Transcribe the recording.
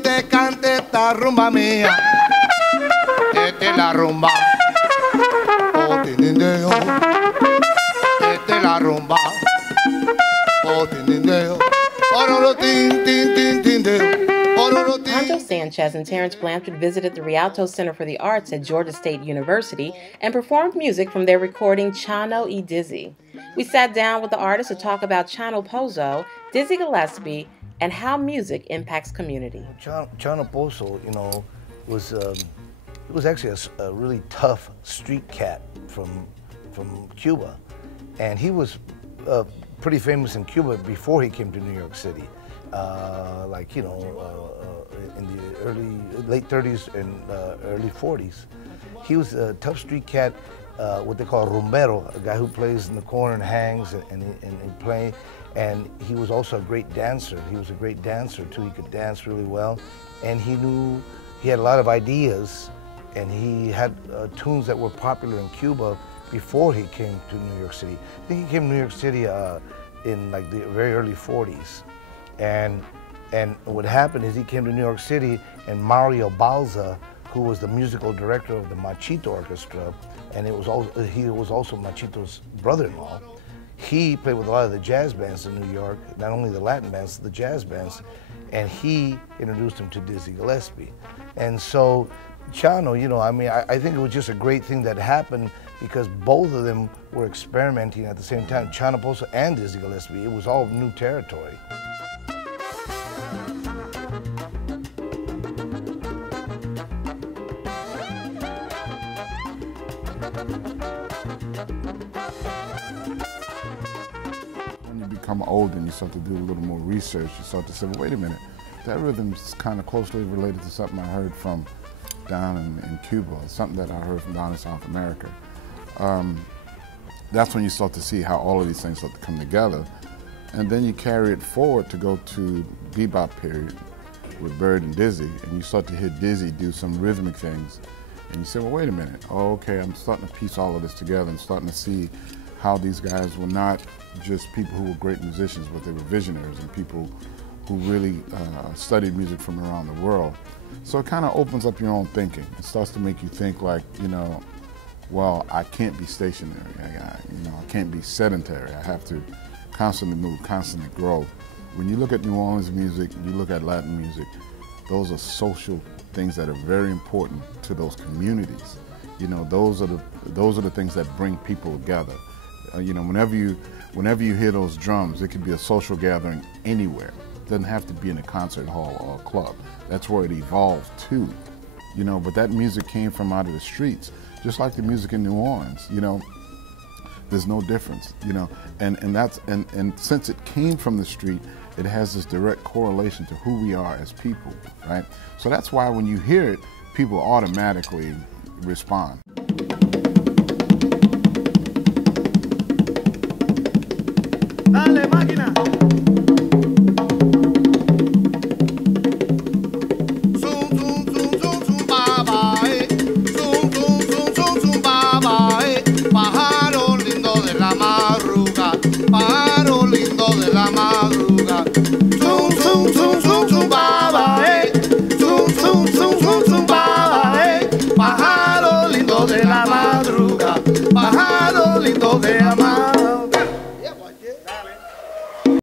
te cante esta rumba mía. Esta es la rumba. Oh, tinindeo. Esta es la rumba. Oh, tinindeo. Ororo tin tin tin tindeo. Poncho Sanchez and Terence Blanchard visited the Rialto Center for the Arts at Georgia State University and performed music from their recording Chano y Dizzy. We sat down with the artists to talk about Chano Pozo, Dizzy Gillespie, and how music impacts community. Chano Pozo, you know, was actually a really tough street cat from Cuba, and he was pretty famous in Cuba before he came to New York City. Like, you know, in the late 30s and early 40s. He was a tough street cat, what they call a rumbero, a guy who plays in the corner and hangs and play. And he was also a great dancer. He was a great dancer too. He could dance really well. And he had a lot of ideas, and he had tunes that were popular in Cuba before he came to New York City. I think he came to New York City in like the very early 40s. And what happened is he came to New York City, and Mario Balza, who was the musical director of the Machito Orchestra, and he was also Machito's brother-in-law. He played with a lot of the jazz bands in New York, not only the Latin bands, the jazz bands, and he introduced him to Dizzy Gillespie. And so Chano, you know, I mean, I think it was just a great thing that happened because both of them were experimenting at the same time, Chano Pozo and Dizzy Gillespie. It was all new territory. Become older and you start to do a little more research, you start to say, well, wait a minute, that rhythm is kind of closely related to something I heard from down in Cuba, something that I heard from down in South America. That's when you start to see how all of these things start to come together. And then you carry it forward to go to bebop period with Bird and Dizzy, and you start to hear Dizzy do some rhythmic things. And you say, well, wait a minute, oh, okay, I'm starting to piece all of this together and starting to see how these guys were not just people who were great musicians, but they were visionaries and people who really studied music from around the world. So it kind of opens up your own thinking. It starts to make you think like, you know, well, I can't be stationary. I can't be sedentary. I have to constantly move, constantly grow. When you look at New Orleans music, you look at Latin music, those are social things that are very important to those communities. You know, those are the things that bring people together. You know, whenever you hear those drums, it could be a social gathering anywhere. It doesn't have to be in a concert hall or a club. That's where it evolved to, you know, but that music came from out of the streets, just like the music in New Orleans, you know. There's no difference, you know, and since it came from the street, it has this direct correlation to who we are as people, right? So that's why when you hear it, people automatically respond.